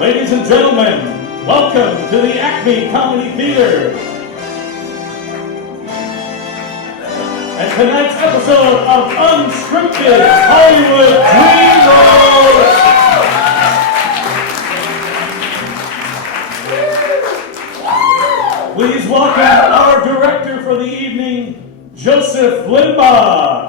Ladies and gentlemen, welcome to the Acme Comedy Theater. And tonight's episode of Unscripted Hollywood Dream Roll. Please welcome our director for the evening, Joseph Limbaugh.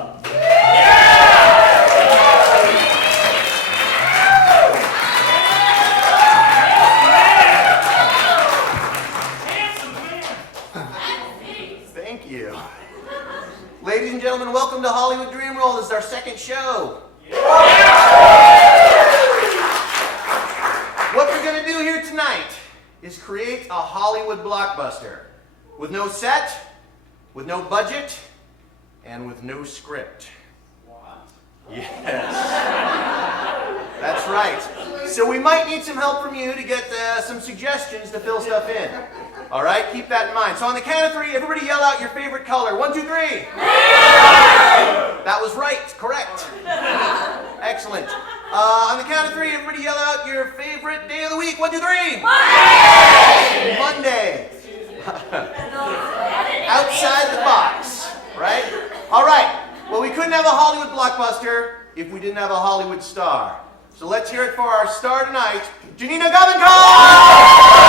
Ladies and gentlemen, welcome to Hollywood Dream Roll. This is our second show. What we're going to do here tonight is create a Hollywood blockbuster with no set, with no budget, and with no script. Yes. That's right. So we might need some help from you to get some suggestions to fill stuff in. All right, keep that in mind. So on the count of three, everybody yell out your favorite color. 1, 2, 3. That was right, correct. Excellent. On the count of three, everybody yell out your favorite day of the week. 1, 2, 3. Monday. Outside the box, right? All right. Well, we couldn't have a Hollywood blockbuster if we didn't have a Hollywood star. So let's hear it for our star tonight, Janina Gavankar!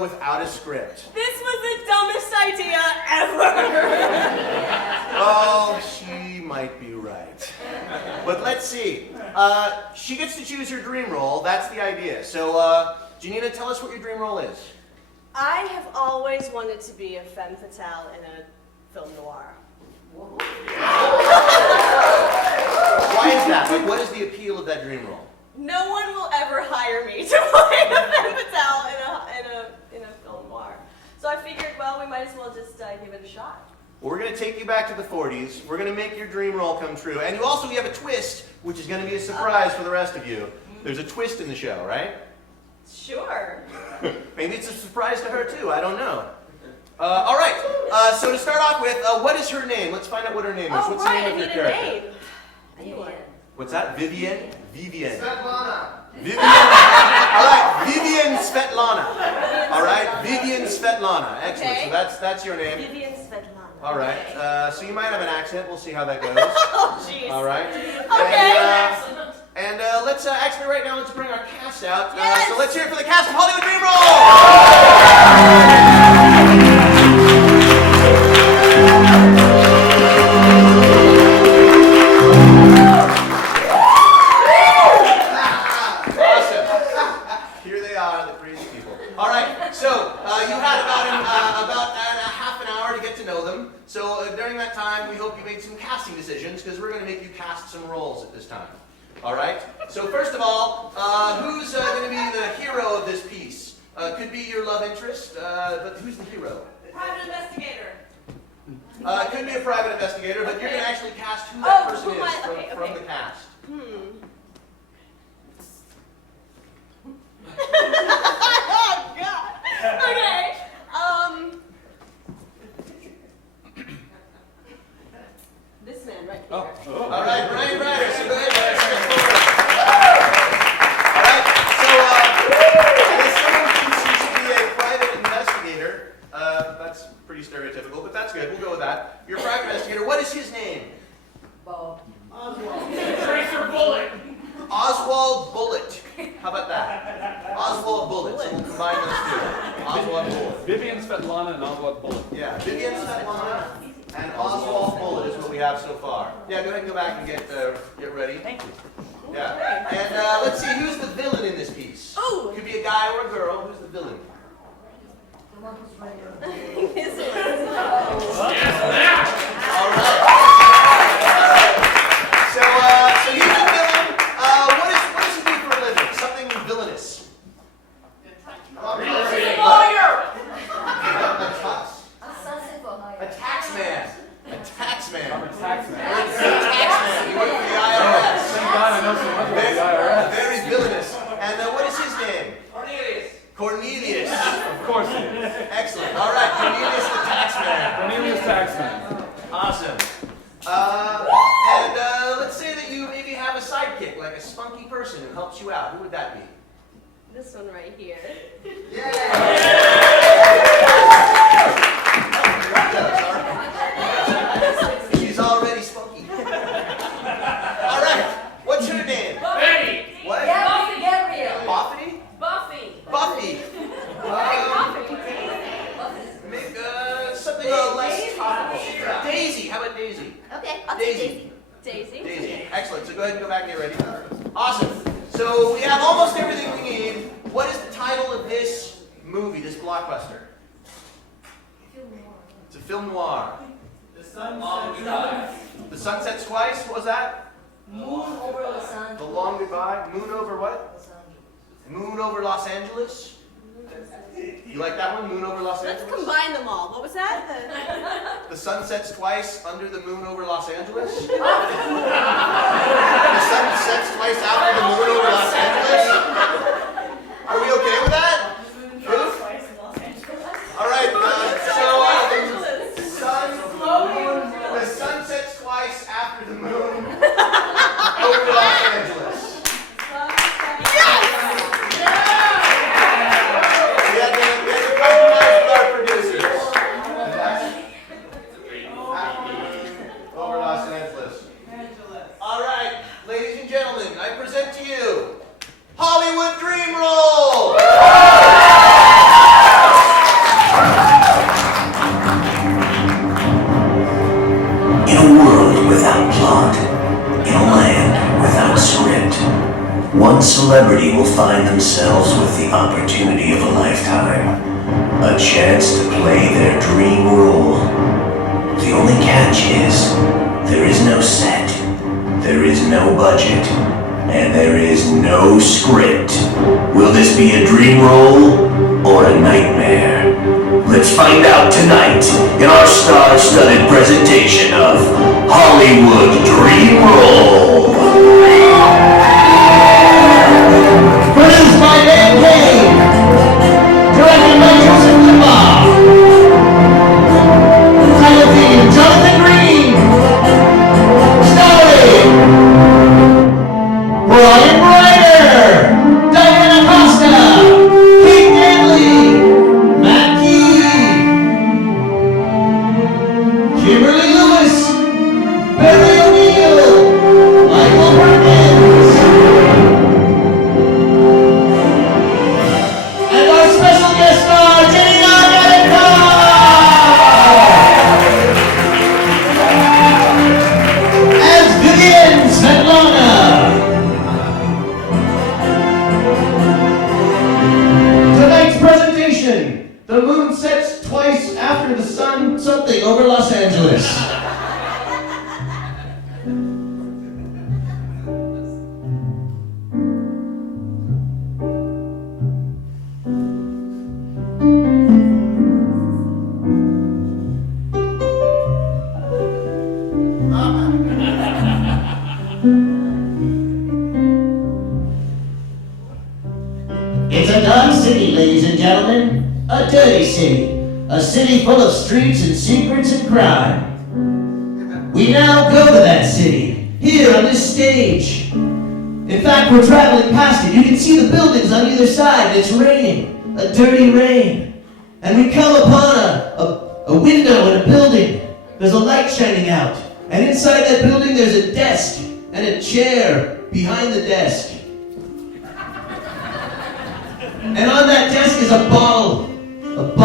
Without a script. This was the dumbest idea ever. Oh, she might be right. But let's see. She gets to choose her dream role. That's the idea. So, Janina, tell us what your dream role is. I have always wanted to be a femme fatale in a film noir. Why is that? Like, what is the appeal of that dream role? No one will ever hire me to play a femme fatale in a film noir. So I figured, well, we might as well just give it a shot. Well, we're going to take you back to the 40s. We're going to make your dream role come true. And you also have a twist, which is going to be a surprise for the rest of you. There's a twist in the show, right? Sure. Maybe it's a surprise to her, too. I don't know. All right. So to start off with, what is her name? Let's find out what her name is. What's the name of your character? Vivian. What's that? Vivian? Vivian. Svetlana. Vivian. All right. Vivian Svetlana. All right. Vivian Svetlana. Excellent. Okay. So that's your name. Vivian Svetlana. All right. So you might have an accent. We'll see how that goes. Oh, jeez. All right. Okay. And let's actually right now let's bring our cast out. Yes. So let's hear it for the cast of Hollywood Dream because we're going to make you cast some roles at this time. All right? So first of all, who's going to be the hero of this piece? Could be your love interest, but who's the hero? Private investigator. Could be a private investigator, but you're going to actually cast who that person is from the cast. Oh, God. Okay. This man right here. All right, Brian Breiter. So go ahead. All right. So, as someone thinks you should be a private investigator, that's pretty stereotypical, but that's good. We'll go with that. You're a private investigator. What is his name? Bob. Oswald. Tracer Bullet. Oswald Bullet. How about that? Oswald Bullet. So we'll combine those two. Oswald Bullet. Vivian Svetlana and Oswald Bullet. Yeah, Vivian Svetlana and Oswald Bullet is what we have so far. Yeah, go ahead and go back and get ready. Thank you. Yeah. And let's see, who's the villain in this piece? Ooh. Could be a guy or a girl. Who's the villain? This is. All right. So he's the villain. What does he do for a living? Something villainous. Lawyer! A tax man. A tax man. I'm a tax man. You're a tax man. You work for the IRS. Thank God I know so much about the IRS. Very villainous. Awesome. And let's say that you maybe have a sidekick, like a spunky person who helps you out. Who would that be? This one right here. She's already spunky. All right. What's her name? Betty. What? Buffy, get real. Buffy? Buffy. Buffy. Make something less topical. Daisy. How about Daisy? Okay, I'll Daisy. take Daisy. Daisy. Excellent. So go ahead and go back and get ready. Awesome. So we have almost everything we need. What is the title of this movie, this blockbuster? It's a film noir. The sun goodbye. The Sun Sets Twice. What was that? Moon over Los Angeles. The Long Goodbye. Moon over what? Los Angeles. Moon over Los Angeles. You like that one? Moon over Los Let's Angeles? combine them all. What was that? The sun sets twice under the moon over Los Angeles? The sun sets twice after the moon over Los Angeles? Are we okay with that? Proof? All right, the sun sets twice after the moon over Los Angeles. We had to compromise with our producers. Over Los Angeles. All right, ladies and gentlemen, I present to you Hollywood Dream Roll. In a world without plot, in a land without script, one celebrity will find themselves with the opportunity of a lifetime, a chance to play their dream role. The only catch is, there is no set, there is no budget, and there is no script. Will this be a dream role or a nightmare? Let's find out tonight in our star-studded presentation of Hollywood Dream Roll. Produced by Dan Kane. Directed by Joseph Limbaugh. Title theme, Jonathan Green. Starring Brian Breiter, Janina Costa, Danley, Matt Key, Kimberly Lewis, Barry O'Neill, Michael Perkins, and our special guest star, Janina Gavankar! As Vivian Svetlana. Tonight's presentation, the moon sets twice after the sun something over Los Angeles. It's a dark city, ladies and gentlemen. A dirty city. A city full of streets and secrets and crime. We now go to that city, here on this stage. In fact, we're traveling past it. You can see the buildings on either side. It's raining, a dirty rain. And we come upon a window in a building. There's a light shining out. And inside that building, there's a desk and a chair behind the desk. And on that desk is a bottle of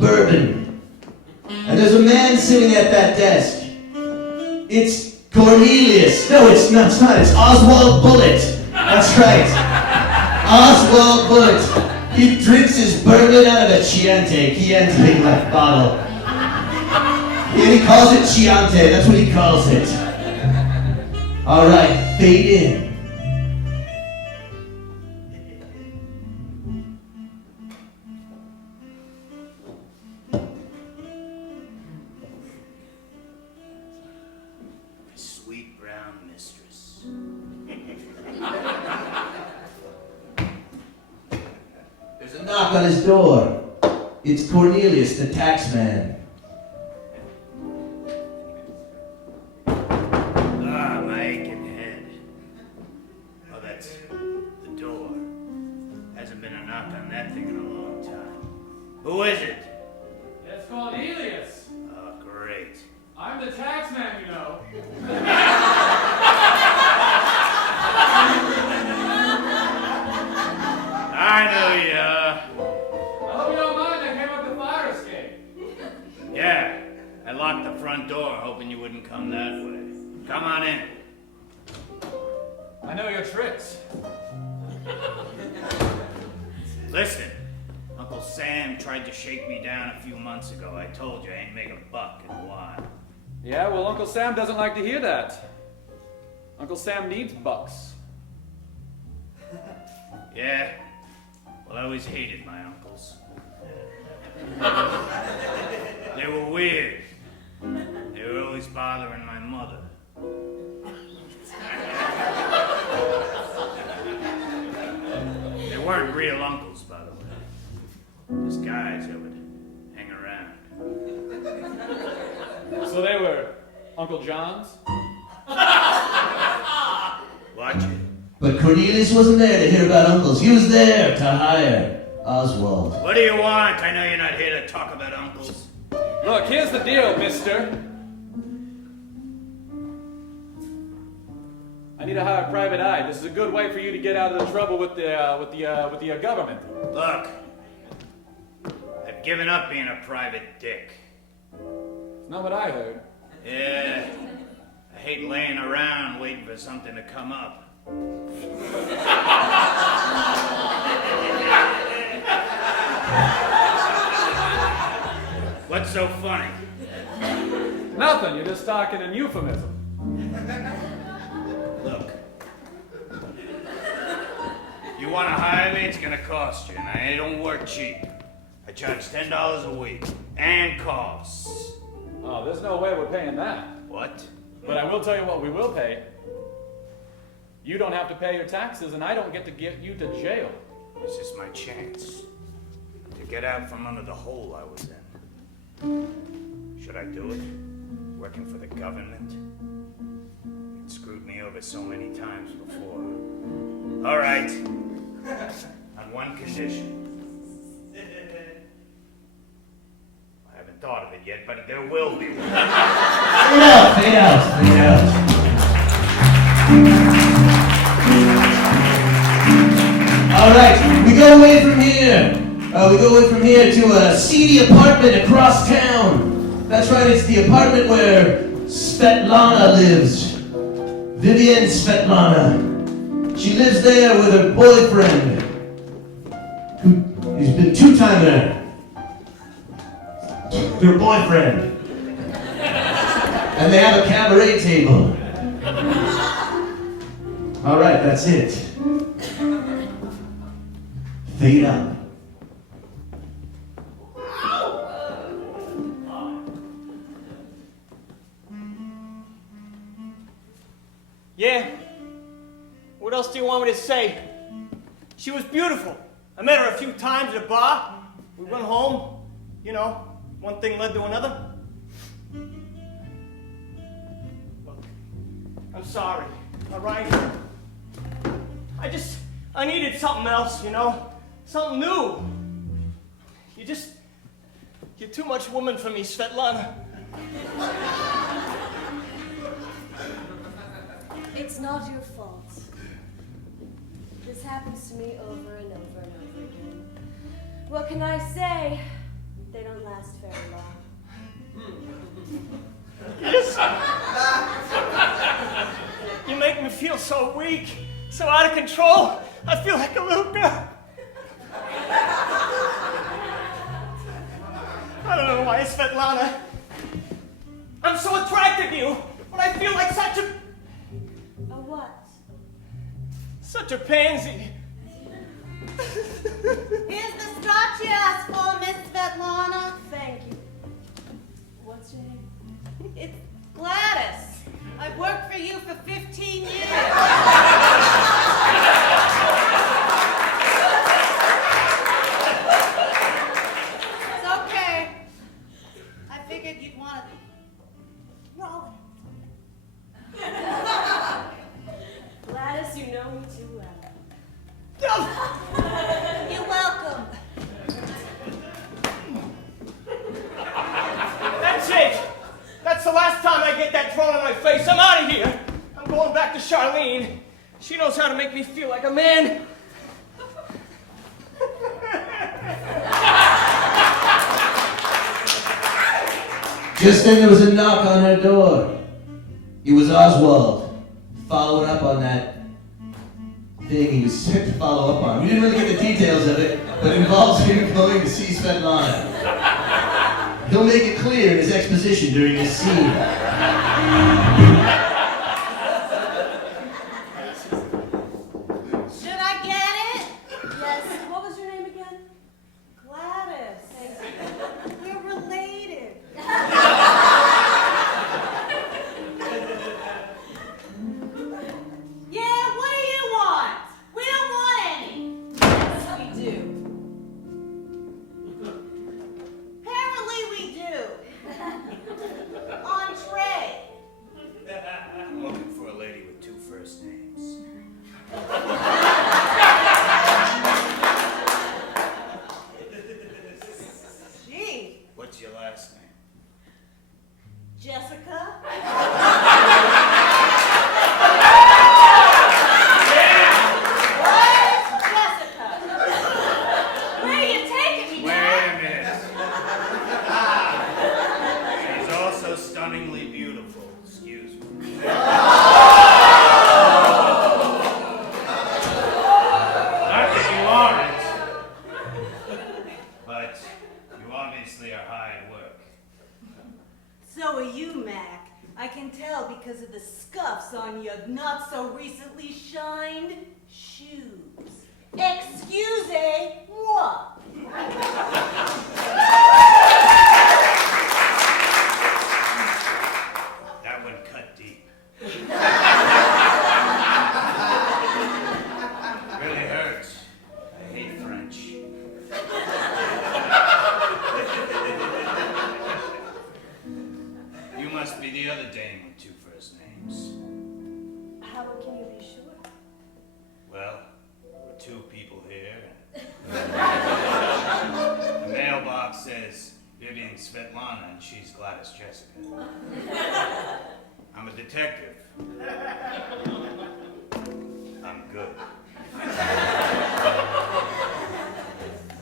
bourbon. And there's a man sitting at that desk. It's Cornelius. No, it's not. It's Oswald Bullitt. That's right. Oswald Bullitt. He drinks his bourbon out of a Chianti like bottle. And he calls it Chianti. That's what he calls it. All right, fade in. Sweet brown mistress. There's a knock on his door. It's Cornelius, the tax man. that way. Come on in. I know your tricks. Listen, Uncle Sam tried to shake me down a few months ago. I told you I ain't make a buck in a while. Yeah, well, Uncle Sam doesn't like to hear that. Uncle Sam needs bucks. Yeah? Well, I always hated my uncles. They were weird. They were always bothering my mother. They weren't real uncles, by the way. Just guys that would hang around. So they were Uncle John's? Watch it. But Cornelius wasn't there to hear about uncles. He was there to hire Oswald. What do you want? I know you're not here to talk about uncles. Look, here's the deal, mister. I need to hire a private eye. This is a good way for you to get out of the trouble with the government. Look, I've given up being a private dick. It's not what I heard. Yeah, I hate laying around waiting for something to come up. What's so funny? Nothing, you're just talking in euphemism. Look, you want to hire me, it's going to cost you, and I don't work cheap. I charge $10 a week, and costs. Oh, there's no way we're paying that. What? But I will tell you what we will pay. You don't have to pay your taxes, and I don't get to get you to jail. This is my chance to get out from under the hole I was in. Should I do it? Working for the government? It screwed me over so many times before. All right. On one condition. I haven't thought of it yet, but there will be one. Fade out. All right, we go away from here. To a seedy apartment across town. That's right, it's the apartment where Svetlana lives. Vivian Svetlana. She lives there with her boyfriend, who's been two-timing her. Her boyfriend. And they have a cabaret table. All right, that's it. Fade up. Yeah? What else do you want me to say? She was beautiful. I met her a few times at a bar. We went home. You know, one thing led to another. Look, I'm sorry, all right? I needed something else, you know? Something new. You're too much woman for me, Svetlana. It's not your fault. This happens to me over and over and over again. What can I say? They don't last very long. You make me feel so weak, so out of control. I feel like a little girl. I don't know why, Svetlana. I'm so attracted to you, but I feel like such a... A what? Such a pansy. Here's the scotch you asked for, Miss Svetlana. Thank you. What's your name? It's Gladys. I've worked for you for 15 years. It's okay. I figured you'd want to roll it. Gladys, you know me too well. You're welcome. That's it. That's the last time I get that thrown in my face. I'm out of here. I'm going back to Charlene. She knows how to make me feel like a man. Just then there was a knock on her door. He was Oswald, following up on that thing he was sent to follow up on. We didn't really get the details of it, but it involves him going to see Svetlana. He'll make it clear in his exposition during this scene. Should I get it? Yes, what was your name again? Gladys. We're related. Yeah, what do you want? We don't want any. Yes, we do. Apparently we do. Entree. I'm looking for a lady with 2 first names. Gee, What's your last name? Jessica. What? Jessica. Where are you taking me Wait now? a minute. She's also stunningly beautiful. Excuse me. Not that you aren't, but you obviously are high at work. So are you, Mac. I can tell because of the scuffs on your not-so-recently shined shoes. Excusez-moi. That one cut deep. Really hurts. I hate French. You must be the other dame with 2 first names. How can you be sure? Well, there were 2 people here. The mailbox says Vivian Svetlana and she's Gladys Jessica. I'm a detective. I'm good.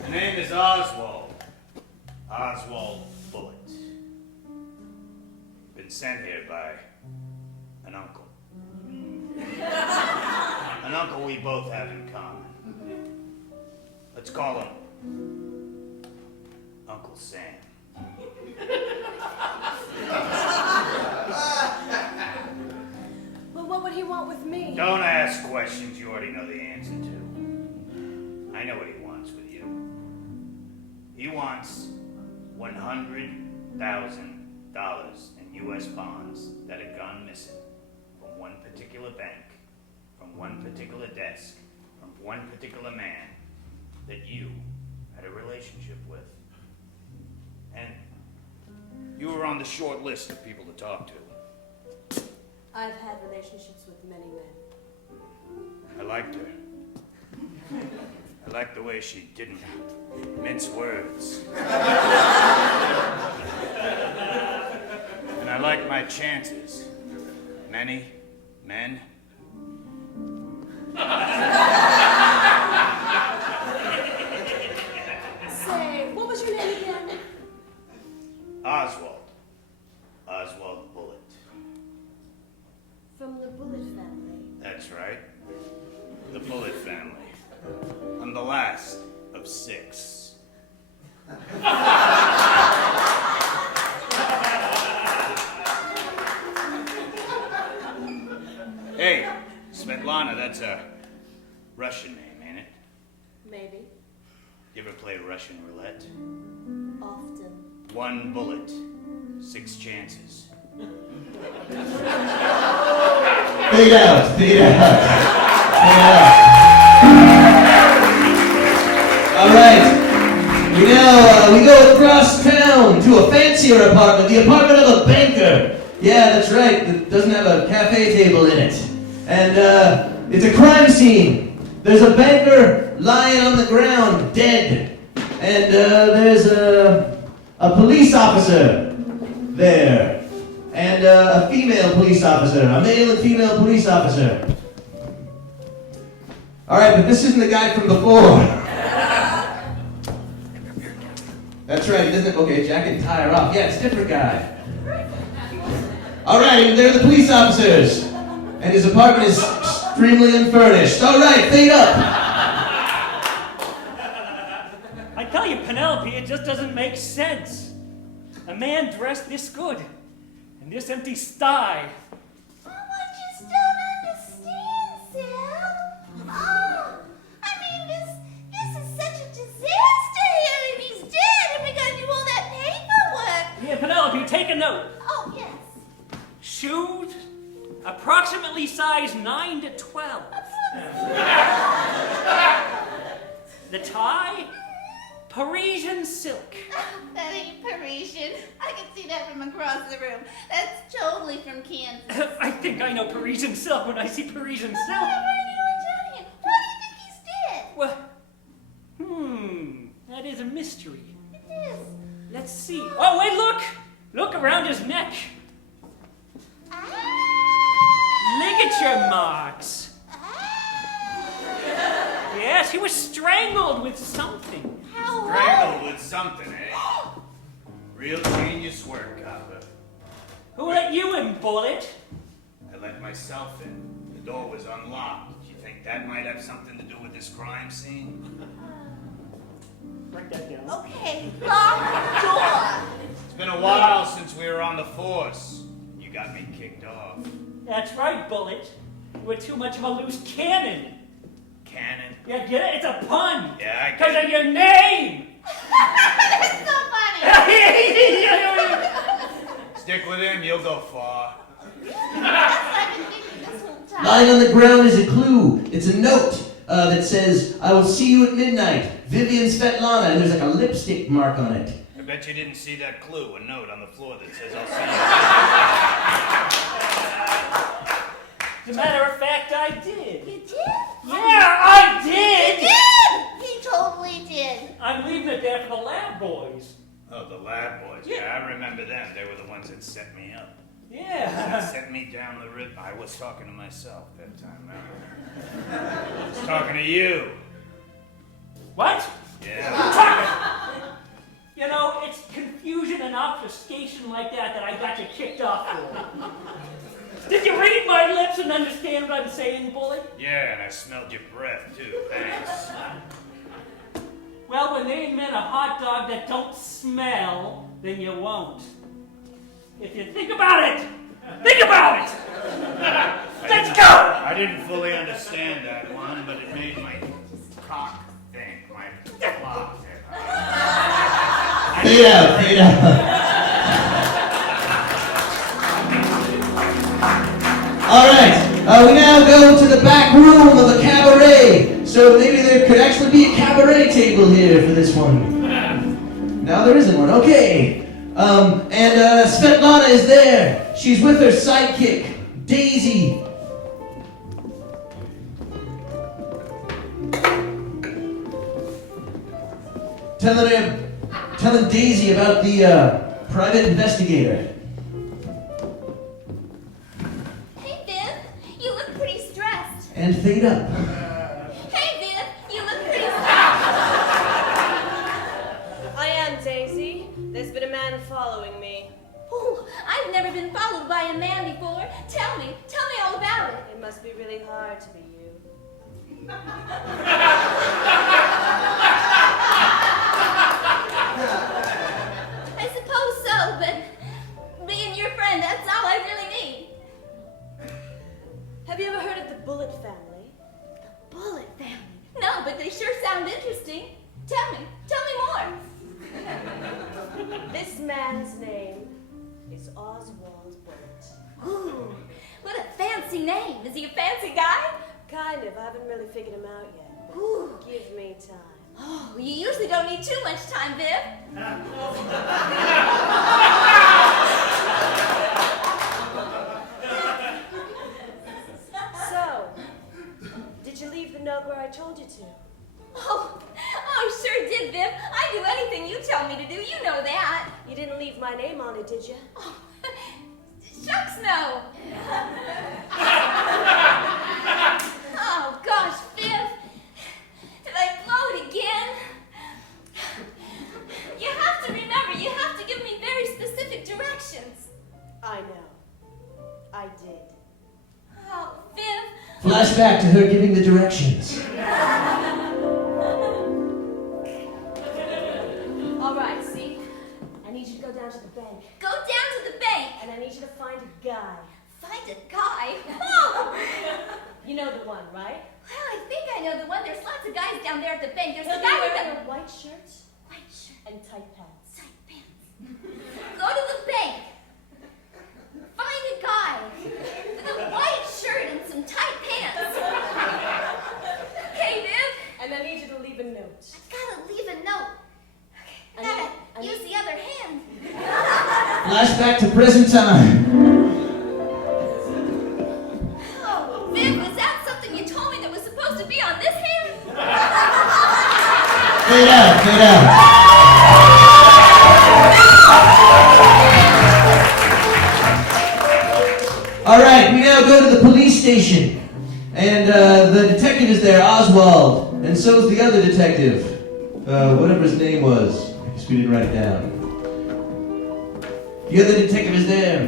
The name is Oswald. Oswald Bullet. Been sent here by an uncle. An uncle we both have in common. Let's call him Uncle Sam. But what would he want with me? Don't ask questions you already know the answer to. I know what he wants with you. He wants $100,000 in U.S. bonds that had gone missing from one particular bank, from one particular desk, from one particular man that you had a relationship with. And you were on the short list of people to talk to. I've had relationships with many men. I liked her. I liked the way she didn't mince words. And I liked my chances. Many men. Say, what was your name again? Oswald. Oswald Bullet. From the Bullet family. That's right. The Bullet family. I'm the last of 6. Hey, Svetlana, that's a Russian name, ain't it? Maybe. You ever play Russian roulette? Often. 1 bullet, 6 chances. Fade out, fade out. Fade out. All right. We go across town to a fancier apartment, the apartment of a banker. Yeah, that's right. It doesn't have a cafe table in it. And it's a crime scene. There's a banker lying on the ground, dead. And there's a police officer there. And a female police officer, a male and female police officer. All right, but this isn't the guy from before. That's right, he doesn't, okay, jacket and tie are off. Yeah, it's a different guy. All right, and they're the police officers. And his apartment is extremely unfurnished. All right, fade up. I tell you, Penelope, it just doesn't make sense. A man dressed this good, and this empty sty. Oh, I just don't understand, Sal. Oh, I mean, this is such a disaster here, and he's dead, and we gotta do all that paperwork. Yeah, Penelope, take a note. Oh, yes. Shoes, approximately size 9 to 12. The tie, Parisian silk. That ain't Parisian. I can see that from across the room. That's totally from Kansas. I think I know Parisian silk when I see Parisian silk. Whatever anyone tell you. Why do you think he's dead? Well, that is a mystery. It is. Let's see. Oh, wait, look! Look around his neck. Ligature marks. Yes, he was strangled with something. Strangled with something, eh? Real genius work, Copper. Who let you in, Bullet? I let myself in. The door was unlocked. Do you think that might have something to do with this crime scene? Write that down. Okay, lock the door. It's been a while since we were on the force. You got me kicked off. That's right, Bullet. You were too much of a loose cannon. Cannon? Yeah, get it? It's a pun. Yeah, I Because get of your name. That's so funny. Stick with him, you'll go far. That's what I've been thinking this whole time. Lying on the ground is a clue. It's a note that says, I will see you at midnight. Vivian Svetlana, and there's like a lipstick mark on it. I bet you didn't see that clue, a note on the floor that says, I'll see As a matter of fact, I did. You did? Yeah, I did. You did! He totally did. I'm leaving it there for the lab boys. Oh, the lab boys. Yeah, I remember them. They were the ones that set me up. Yeah. That set me down the rip. I was talking to myself that time. I was talking to you. What? Yeah. You know, it's confusion and obfuscation like that I got you kicked off for. Did you read my lips and understand what I'm saying, Bullet? Yeah, and I smelled your breath, too. Thanks. Well, when they invent a hot dog that don't smell, then you won't. If you think about it, think about it! Let's go! I didn't fully understand that one, but it made my cock think, my block. Fade out, fade out. All right, we now go to the back room of a cabaret. So maybe there could actually be a cabaret table here for this one. No, there isn't one. Okay. And Svetlana is there. She's with her sidekick, Daisy. Telling Daisy about the private investigator. Hey, Viv, you look pretty stressed. And fade up. Hey, Viv, you look pretty stressed. I am Daisy. There's been a man following me. Oh, I've never been followed by a man before. Tell me all about it. It must be really hard to be you. I suppose so, but being your friend, that's all I really need. Have you ever heard of the Bullet family? The Bullet family? No, but they sure sound interesting. Tell me more. This man's name is Oswald Bullet. Ooh, what a fancy name. Is he a fancy guy? Kind of. I haven't really figured him out yet. Ooh. Give me time. Oh, you usually don't need too much time, Viv. So, did you leave the note where I told you to? Oh, I sure did, Viv. I do anything you tell me to do. You know that. You didn't leave my name on it, did you? Oh, shucks, no. Oh, gosh, Viv. Did I blow it again? You have to remember, you have to give me very specific directions. I know. Oh, Viv. Flashback to her giving the directions. All right, see? I need you to go down to the bank. Go down to the bank. And I need you to find a guy. Find a guy. Oh. You know the one, right? Well, I think I know the one. There's lots of guys down there at the bank. There's He'll the be guy with wearing the a white shirt white shirt, and tight pants. tight pants. Go to the bank. Find a guy with a white shirt and some tight pants. Okay, Viv? And I need you to leave a note. I gotta leave a note. Okay, I gotta use the other hand. Flashback to present time. Oh, Viv, was that something you told me that was supposed to be on this hand? Fade out, fade out. All right, we now go to the police station. And the detective is there, Oswald. And so is the other detective. Whatever his name was. I guess we didn't write it down. The other detective is there.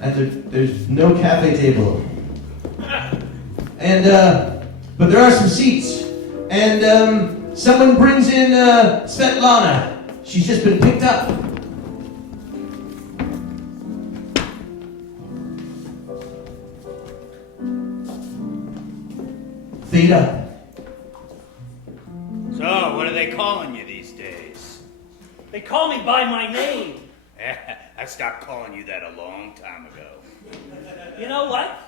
And there's no cafe table. And, but there are some seats. And, someone brings in, Svetlana. She's just been picked up. Fade up. So, what are they calling you these days? They call me by my name. I stopped calling you that a long time ago. You know what?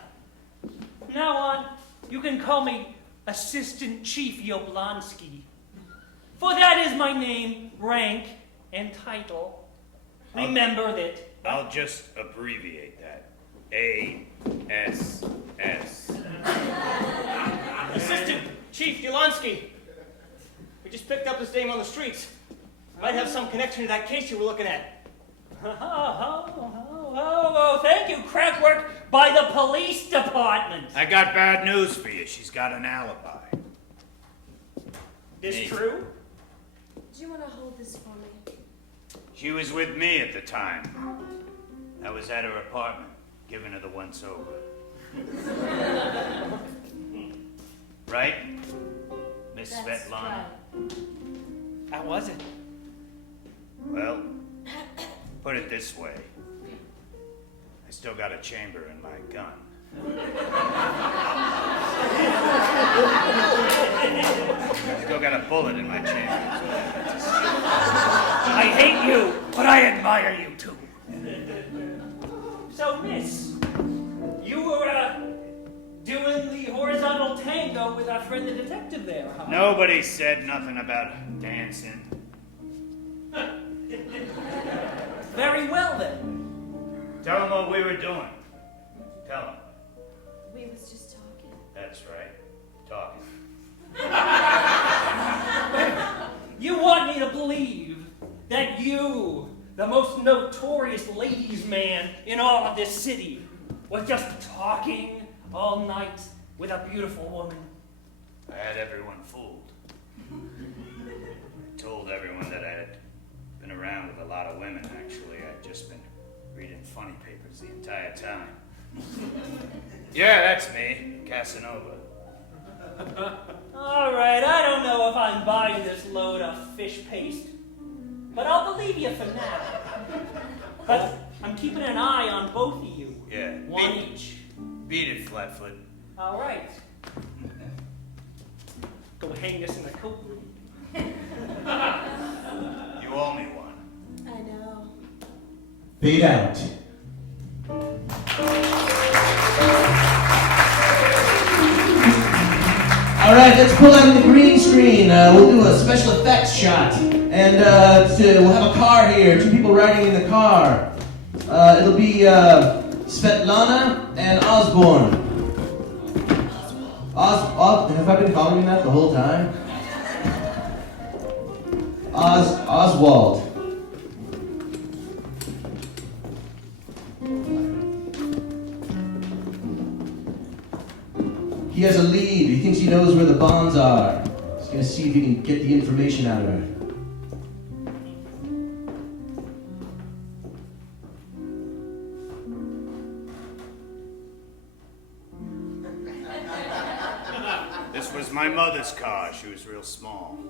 From now on, you can call me Assistant Chief Yablonsky. For that is my name, rank, and title. Remember that. I'll just abbreviate that. A-S-S. Assistant Chief Yolonsky. We just picked up his name on the streets. Might have some connection to that case you were looking at. Oh, thank you, crack work by the police department. I got bad news for you. She's got an alibi. Is Me. true? Do you want to hold this for me? She was with me at the time. I was at her apartment, giving her the once over. Right? Miss That's Svetlana? right. How was it? Well, put it this way. I still got a chamber in my gun. Still got a bullet in my chamber. I hate you, but I admire you too. So, miss, you were, doing the horizontal tango with our friend the detective there, huh? Nobody said nothing about dancing. Very well, then. Tell them what we were doing. Tell them. We was just talking. That's right. Talking. You want me to believe that you, the most notorious ladies' man in all of this city, was just talking all night with a beautiful woman? I had everyone fooled. I told everyone that I had been around with a lot of women, actually. I'd just been reading funny papers the entire time. Yeah, that's me, Casanova. All right, I don't know if I'm buying this load of fish paste, but I'll believe you for now. But I'm keeping an eye on both of you. Yeah. One each. Beat it, Flatfoot. All right. Go hang this in the coat room. You owe me one. I know. Fade out. All right, let's pull out the green screen. We'll do a special effects shot. And we'll have a car here, two people riding in the car. It'll be Svetlana and Osborne. Have I been calling him that the whole time? Oswald. He has a lead. He thinks he knows where the bonds are. He's gonna see if he can get the information out of her. was my mother's car. She was real small.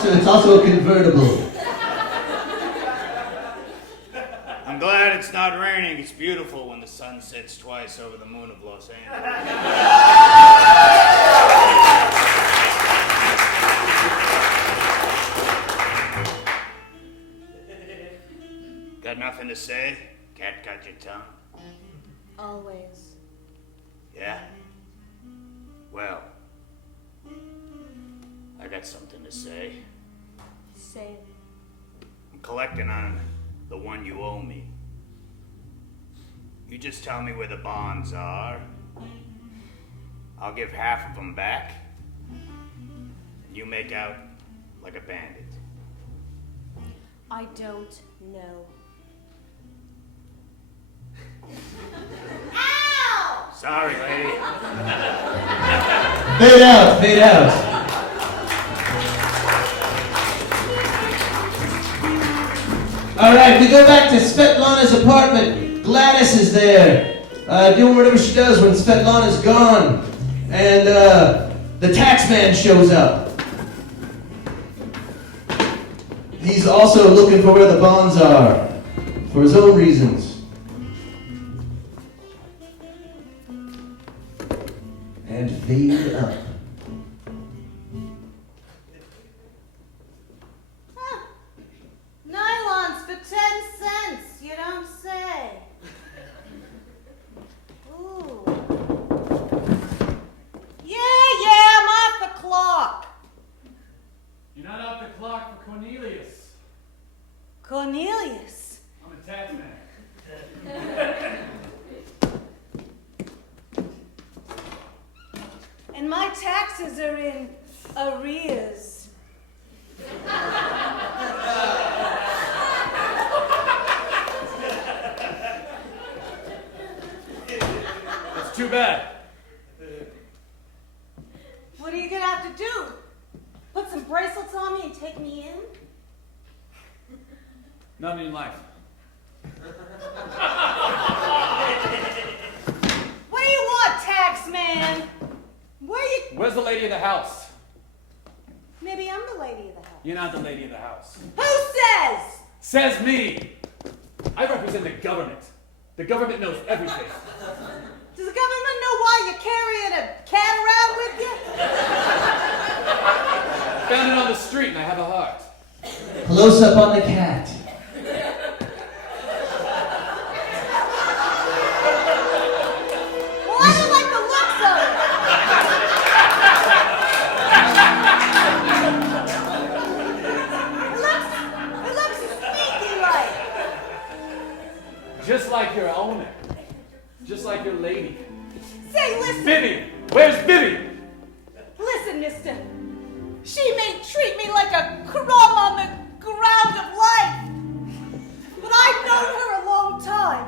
It's also a convertible. I'm glad it's not raining. It's beautiful when the sun sets twice over the moon of Los Angeles. Got nothing to say? Cat got your tongue? Always. Yeah? Well, I got something to say. Say it. I'm collecting on the one you owe me. You just tell me where the bonds are. I'll give half of them back. And you make out like a bandit. I don't know. Ow! Sorry, lady. Fade out, fade out. All right, we go back to Svetlana's apartment. Gladys is there, doing whatever she does when Svetlana's gone. And the tax man shows up. He's also looking for where the bonds are, for his own reasons. And fade up. Nylons for 10 cents, you don't say. Ooh. Yeah, I'm off the clock. You're not off the clock for Cornelius. Cornelius. I'm a tax man. And my taxes are in arrears. That's too bad. What are you gonna have to do? Put some bracelets on me and take me in? None in life. What do you want, tax man? Where's the lady of the house? Maybe I'm the lady of the house. You're not the lady of the house. Who says? Says me. I represent the government. The government knows everything. Does the government know why you're carrying a cat around with you? Found it on the street and I have a heart. Close up on the cat. Well, I don't like the looks of it. It looks sneaky like. Just like your owner. Just like your lady. Say, listen. Bibby! Where's Bibby? Listen, mister. She may treat me like a crumb on the ground of life. But I've known her a long time.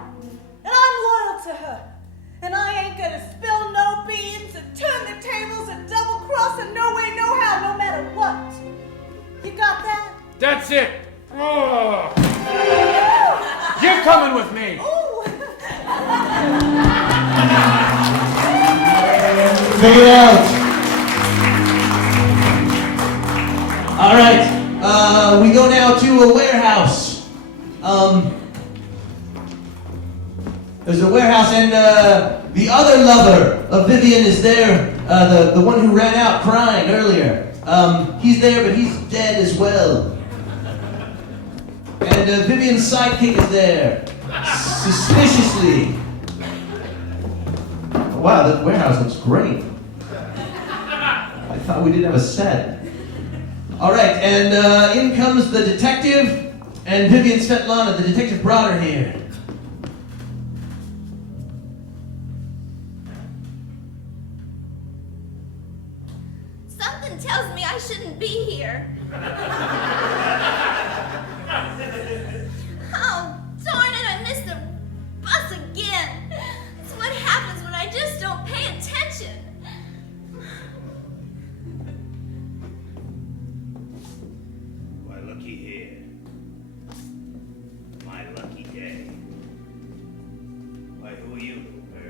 And I'm loyal to her. And I ain't gonna spill no beans and turn the tables and double cross and no way, no how, no matter what. You got that? That's it. Oh. You're coming with me. Fade out. All right, we go now to a warehouse. There's a warehouse, and the other lover of Vivian is there. The one who ran out crying earlier. He's there, but he's dead as well. And Vivian's sidekick is there, suspiciously. Wow, that warehouse looks great. I thought we didn't have a set. All right, and in comes the detective and Vivian Svetlana. The detective brought her here. Something tells me I shouldn't be here. Oh, darn it, I missed the bus again. It's what happens when I just don't pay attention. Why, looky here. My lucky day. Why, who are you, little bird?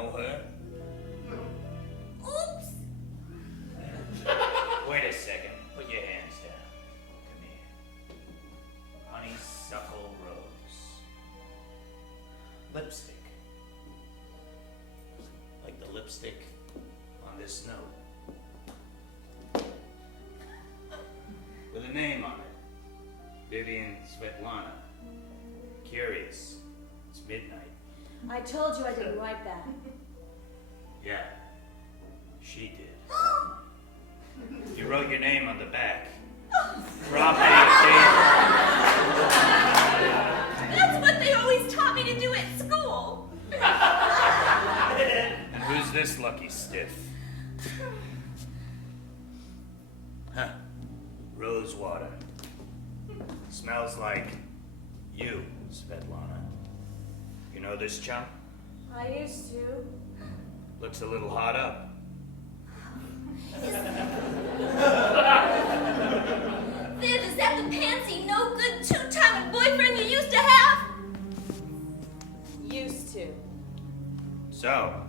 know her? Oops. Wait a second. Put your hands down. Come here. Honeysuckle rose. Lipstick. Like the lipstick on this note. With a name on it. Vivian Svetlana. Curious. It's midnight. I told you I didn't write that. Yeah. She did. You wrote your name on the back. Property of David. That's what they always taught me to do at school. And who's this lucky stiff? Huh. Rose water. Smells like you, Svetlana. You know this chump? I used to. Looks a little hot up. Viv, is that the pansy, no good two-timing boyfriend you used to have? Used to. So,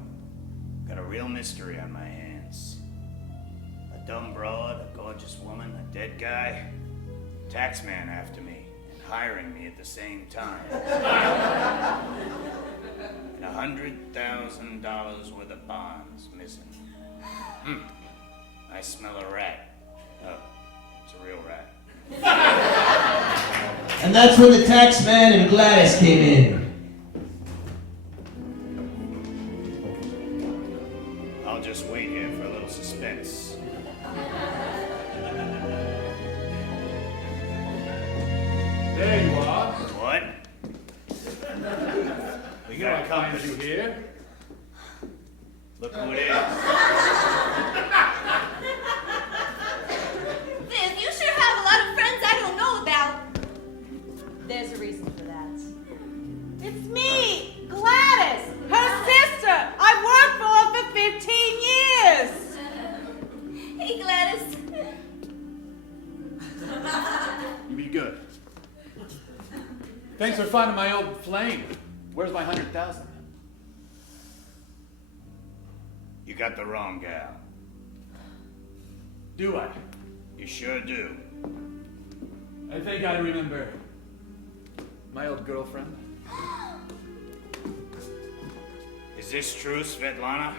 got a real mystery on my hands. A dumb broad, a gorgeous woman, a dead guy, taxman after me, and hiring me at the same time. And $100,000 worth of bonds missing. I smell a rat. Oh, it's a real rat. And that's when the tax man and Gladys came in. I'll just wait here for a little suspense. There you are. What? We You know I got find company. you here. Look who it is. Viv, you sure have a lot of friends I don't know about. There's a reason for that. It's me, Gladys, her sister. I've worked for her for 15 years. Hey, Gladys. You be good. Thanks for finding my old flame. Where's my 100,000? You got the wrong gal. Do I? You sure do. I think I remember my old girlfriend. Is this true, Svetlana?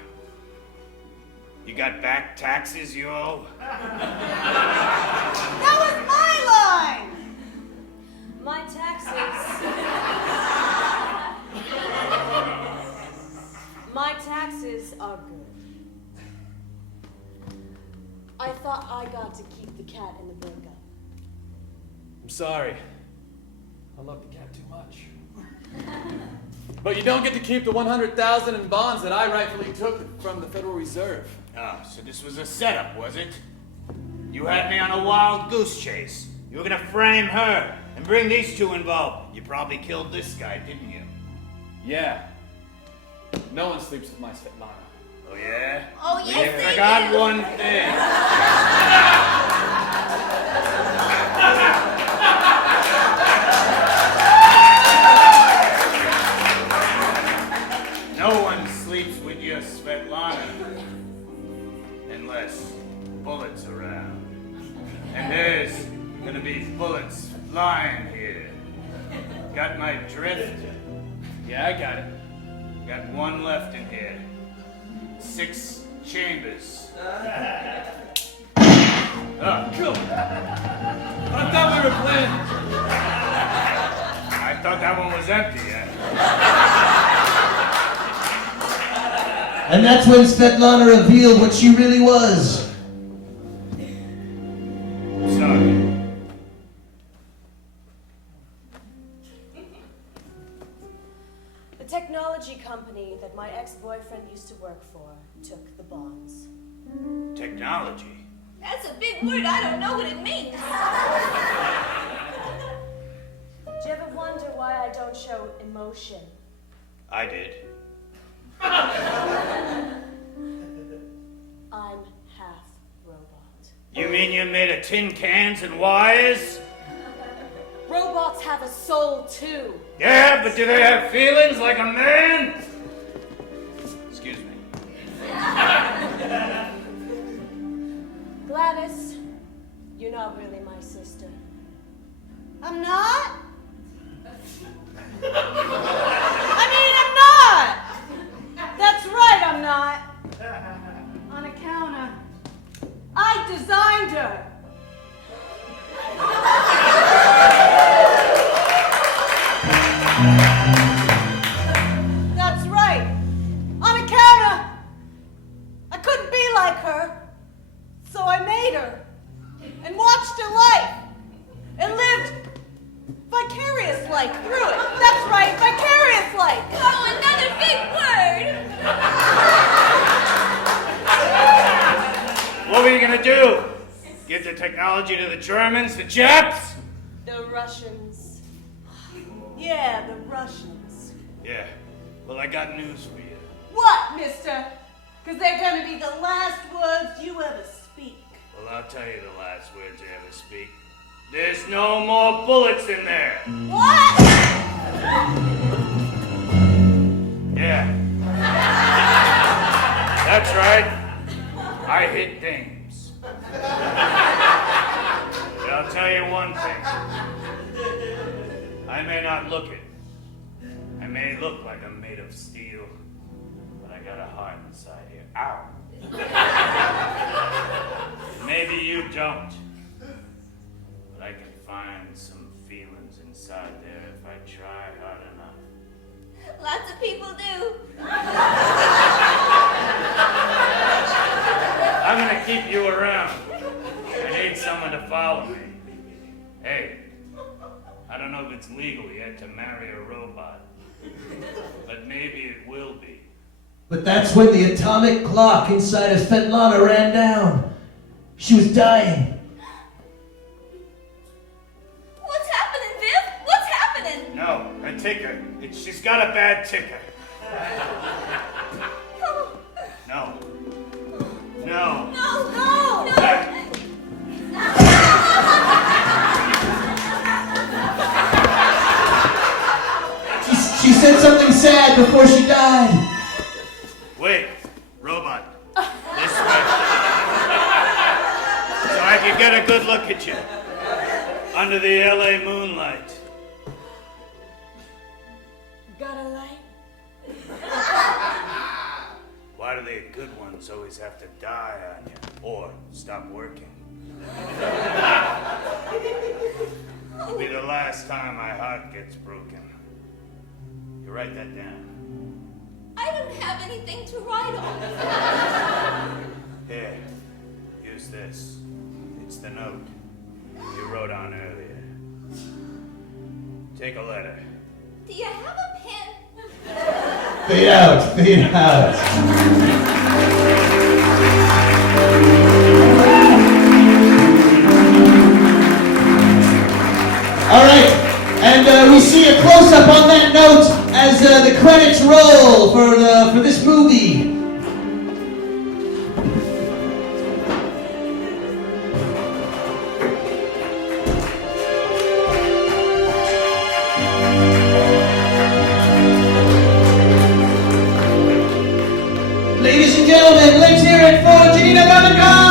You got back taxes you owe? That was my line. My taxes. My taxes are good. I thought I got to keep the cat in the breakup. I'm sorry. I love the cat too much. But you don't get to keep the 100,000 in bonds that I rightfully took from the Federal Reserve. Ah, so this was a setup, was it? You had me on a wild goose chase. You were gonna frame her and bring these two involved. You probably killed this guy, didn't you? Yeah. No one sleeps with my Svetlana. Oh, yeah? Oh, yes, You they forgot do. one thing. No one sleeps with your Svetlana. Unless bullets around. And there's gonna be bullets flying here. Got my drift? Yeah, I got it. Got one left in here. 6 chambers. Cool. I thought we were playing. I thought that one was empty. And that's when Svetlana revealed what she really was. Sorry. The technology company that my ex-boyfriend used to work for took the bonds. Technology. That's a big word. I don't know what it means. Do you ever wonder why I don't show emotion? I did. I'm half robot. You mean you're made of tin cans and wires? Robots have a soul too. Yeah, but do they have feelings like a man? Excuse not really my sister. I'm not? I mean, I'm not! That's right, I'm not. On account of, I designed her. That's right. On account of, I couldn't be like her, so I made her and watched her life and lived vicarious life through it. That's right, vicarious life. Oh, another big word! What were you gonna do? Give the technology to the Germans, the Japs? The Russians. Yeah, the Russians. Yeah. Well, I got news for you. What, mister? Because they're going to be the last words you ever speak. Well, I'll tell you the last words you ever speak. There's no more bullets in there. What? Yeah. That's right. I hit dames. But I'll tell you one thing. I may not look it. I may look like I'm made of steel, but I got a heart inside here. Ow. Maybe you don't. But I can find some feelings inside there if I try hard enough. Lots of people do. I'm gonna keep you around. I need someone to follow me. Hey, I don't know if it's legal yet to marry a robot, but maybe it will be. But that's when the atomic clock inside of Svetlana ran down. She was dying. What's happening, Viv? What's happening? No, a ticker. She's got a bad ticker. No. No. No, no, no. She said something sad before she died. Wait, robot. This way. So I can get a good look at you. Under the LA moonlight. Got a light? Why do the good ones always have to die on you? Or stop working? It'll be the last time my heart gets broken. You write that down. I don't have anything to write on. Here, use this. It's the note you wrote on earlier. Take a letter. Do you have a pen? Fade out, fade out. All right, and we see a close-up on that note as the credits roll for this movie. Ladies and gentlemen, let's hear it for Janina Gavankar!